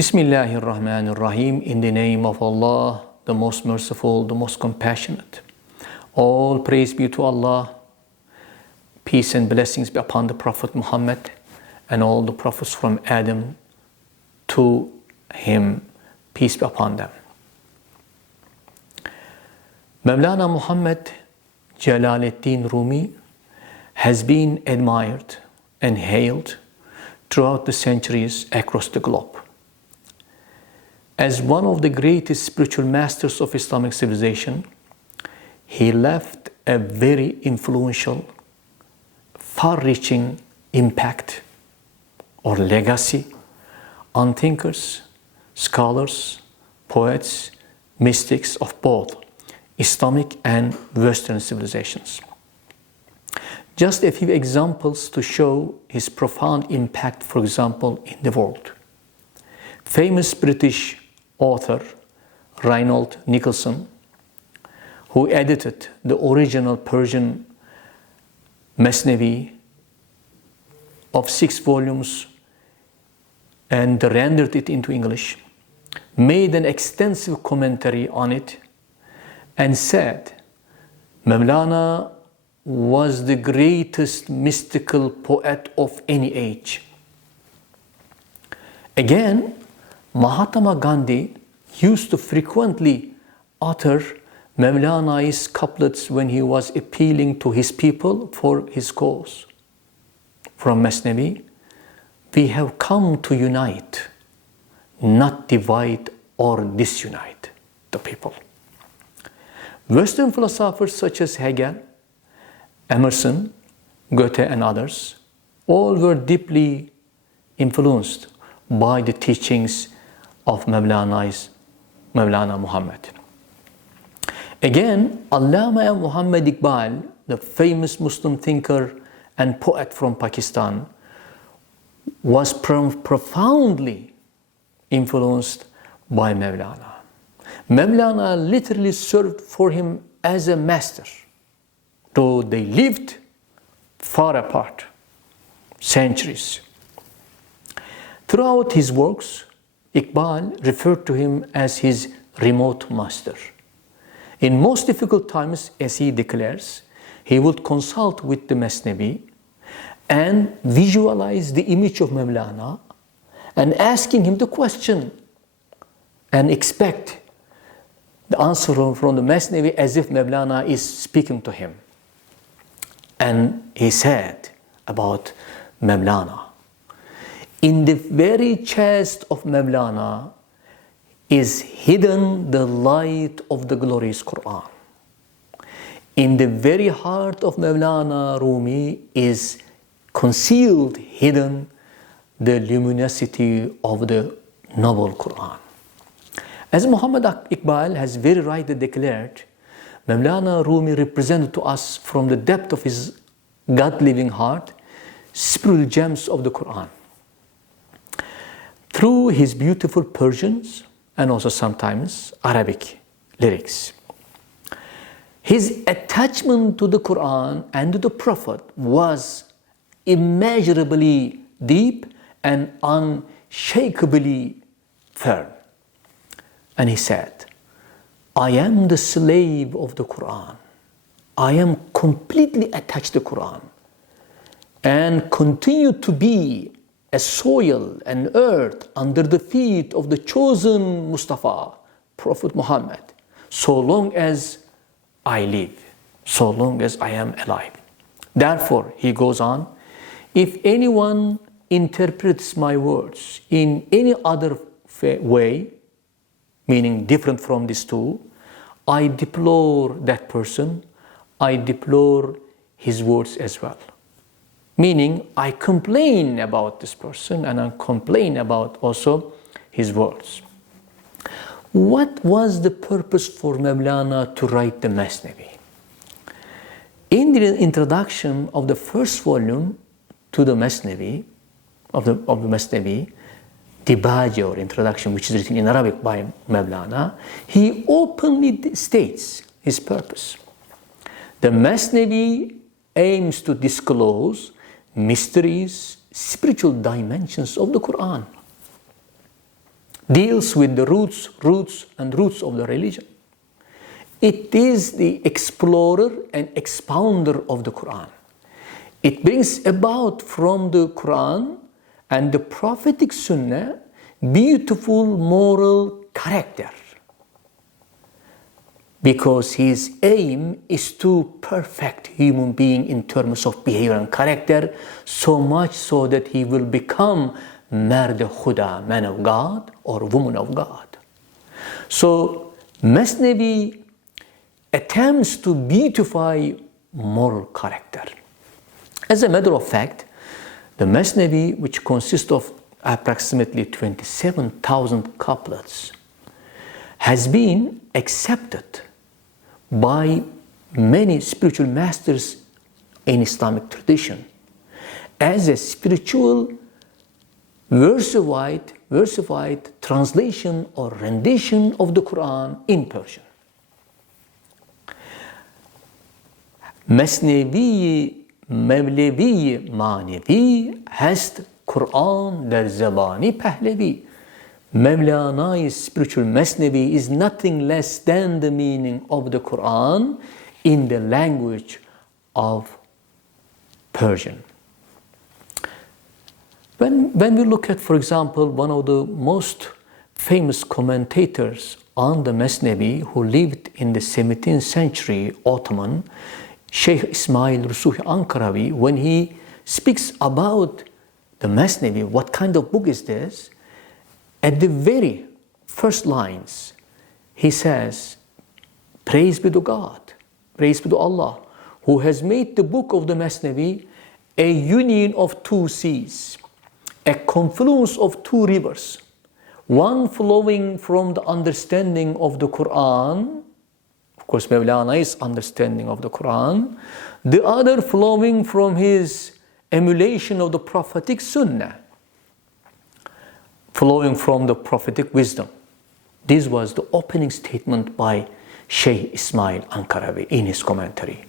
Bismillahirrahmanirrahim. In the name of Allah, the most merciful, the most compassionate. All praise be to Allah. Peace and blessings be upon the Prophet Muhammad and all the prophets from Adam to him. Peace be upon them. Mawlana Muhammad Jalaluddin Rumi has been admired and hailed throughout the centuries across the globe. As one of the greatest spiritual masters of Islamic civilization, he left a very influential, far-reaching impact or legacy on thinkers, scholars, poets, mystics of both Islamic and Western civilizations. Just a few examples to show his profound impact, for example, in the world. Famous British author Reinhold Nicholson, who edited the original Persian Masnavi of 6 volumes and rendered it into English, made an extensive commentary on it and said Mawlana was the greatest mystical poet of any age. Again, Mahatma Gandhi used to frequently utter Mawlana's couplets when he was appealing to his people for his cause. From Masnavi, we have come to unite, not divide or disunite the people. Western philosophers such as Hegel, Emerson, Goethe and others, all were deeply influenced by the teachings of Mawlana Muhammad. Again, Allama Muhammad Iqbal, the famous Muslim thinker and poet from Pakistan, was profoundly influenced by Mawlana. Mawlana literally served for him as a master, though they lived far apart, centuries. Throughout his works, Iqbal referred to him as his remote master. In most difficult times, as he declares, he would consult with the Masnavi and visualize the image of Mawlana and asking him the question and expect the answer from the Masnavi as if Mawlana is speaking to him. And he said about Mawlana, in the very chest of Mawlana is hidden the light of the glorious Quran. In the very heart of Mawlana Rumi is concealed, hidden, the luminosity of the noble Quran. As Muhammad Iqbal has very rightly declared, Mawlana Rumi represented to us from the depth of his God-living heart spiritual gems of the Quran. Through his beautiful Persians and also sometimes Arabic lyrics. His attachment to the Quran and to the Prophet was immeasurably deep and unshakably firm. And he said, I am the slave of the Quran. I am completely attached to the Quran and continue to be a soil and earth under the feet of the chosen Mustafa, Prophet Muhammad, so long as I live, so long as I am alive. Therefore, he goes on, if anyone interprets my words in any other way, meaning different from these two, I deplore that person, I deplore his words as well. Meaning, I complain about this person and I complain about also his words. What was the purpose for Mawlana to write the Masnavi? In the introduction of the first volume to the Masnavi, of the Masnavi, Dibaja or introduction, which is written in Arabic by Mawlana, he openly states his purpose. The Masnavi aims to disclose mysteries, spiritual dimensions of the Quran. deals with the roots of the religion. It is the explorer and expounder of the Quran. It brings about from the Quran and the prophetic Sunnah beautiful moral character, because his aim is to perfect human being in terms of behavior and character, so much so that he will become Mard Khuda, man of God or woman of God. So Masnavi attempts to beautify moral character. As a matter of fact, the Masnavi, which consists of approximately 27,000 couplets, has been accepted by many spiritual masters in Islamic tradition as a spiritual versified translation or rendition of the Quran in Persian. Masnavi Mevlevi manevi hast Quran der zabani pehlevi. Mevlana''s spiritual Masnavi is nothing less than the meaning of the Quran in the language of Persian. When we look at, for example, one of the most famous commentators on the Masnavi who lived in the 17th century Ottoman, Sheikh Ismail Rusuhi Ankarawi, when he speaks about the Masnavi, what kind of book is this? At the very first lines, he says, praise be to God, praise be to Allah, who has made the book of the Masnavi a union of two seas, a confluence of two rivers, one flowing from the understanding of the Quran, of course Mevlana''s understanding of the Quran, the other flowing from his emulation of the prophetic Sunnah, flowing from the prophetic wisdom. This was the opening statement by Shaykh Ismail Ankarawi in his commentary.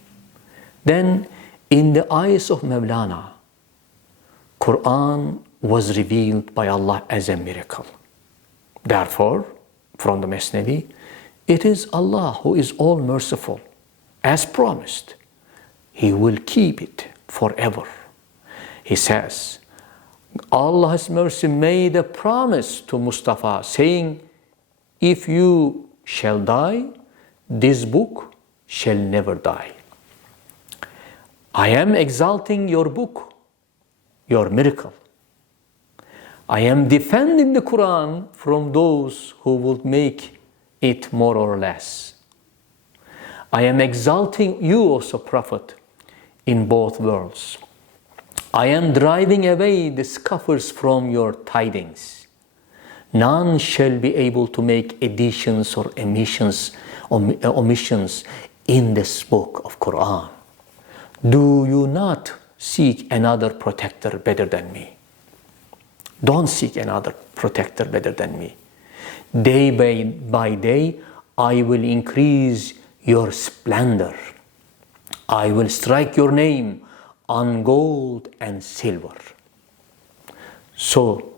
Then, in the eyes of Mevlana, Quran was revealed by Allah as a miracle. Therefore, from the Masnavi, it is Allah who is all merciful. As promised, He will keep it forever. He says, Allah's mercy made a promise to Mustafa, saying, if you shall die, this book shall never die. I am exalting your book, your miracle. I am defending the Quran from those who would make it more or less. I am exalting you also, Prophet, in both worlds. I am driving away the scoffers from your tidings. None shall be able to make additions or omissions in this book of Quran. Do you not seek another protector better than me? Don't seek another protector better than me. Day by day, I will increase your splendor. I will strike your name on gold and silver. So,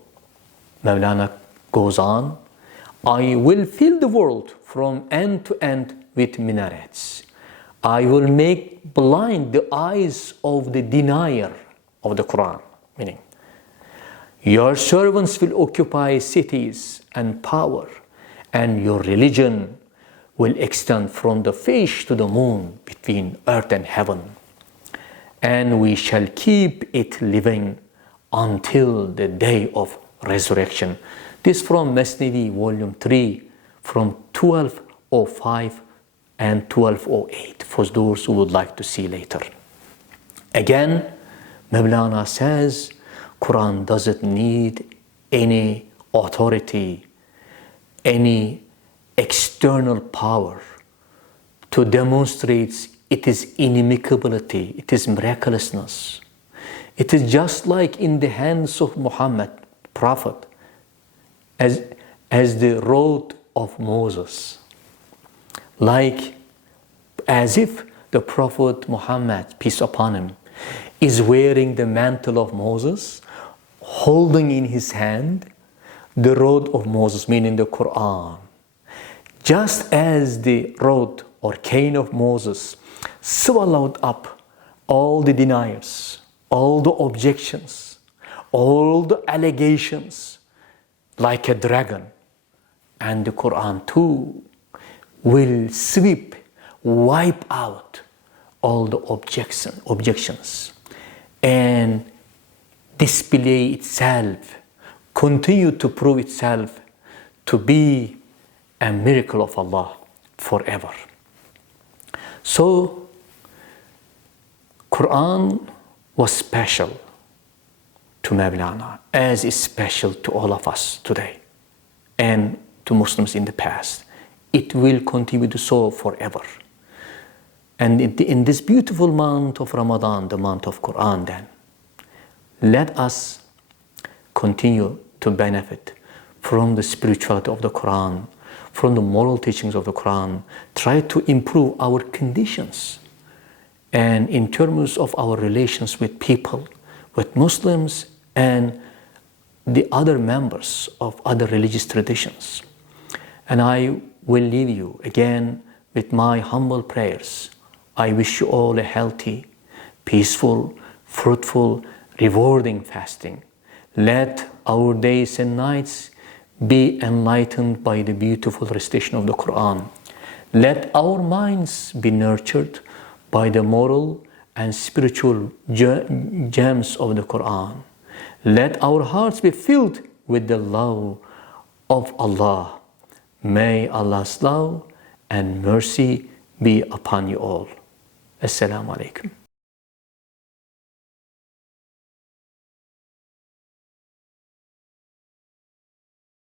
Mawlana goes on, I will fill the world from end to end with minarets. I will make blind the eyes of the denier of the Quran. Meaning, your servants will occupy cities and power, and your religion will extend from the fish to the moon, between earth and heaven. And we shall keep it living until the day of resurrection. This from Masnavi, volume 3, from 1205 and 1208, for those who would like to see later. Again, Mawlana says, Quran doesn't need any authority, any external power to demonstrate its inimicability, its miraculousness. It is just like in the hands of Muhammad, Prophet, as the rod of Moses. Like as if the Prophet Muhammad, peace upon him, is wearing the mantle of Moses, holding in his hand the road of Moses, meaning the Quran. Just as the rod or cane of Moses swallowed up all the deniers, all the objections, all the allegations like a dragon, and the Quran too will wipe out all the objections and display itself, continue to prove itself to be a miracle of Allah forever. So, Quran was special to Mawlana, as is special to all of us today and to Muslims in the past. It will continue to so forever. And in this beautiful month of Ramadan, the month of Quran, then, let us continue to benefit from the spirituality of the Quran, from the moral teachings of the Quran, try to improve our conditions. And in terms of our relations with people, with Muslims and the other members of other religious traditions. And I will leave you again with my humble prayers. I wish you all a healthy, peaceful, fruitful, rewarding fasting. Let our days and nights be enlightened by the beautiful recitation of the Quran. Let our minds be nurtured by the moral and spiritual gems of the Quran. Let our hearts be filled with the love of Allah. May Allah's love and mercy be upon you all. Assalamu alaikum.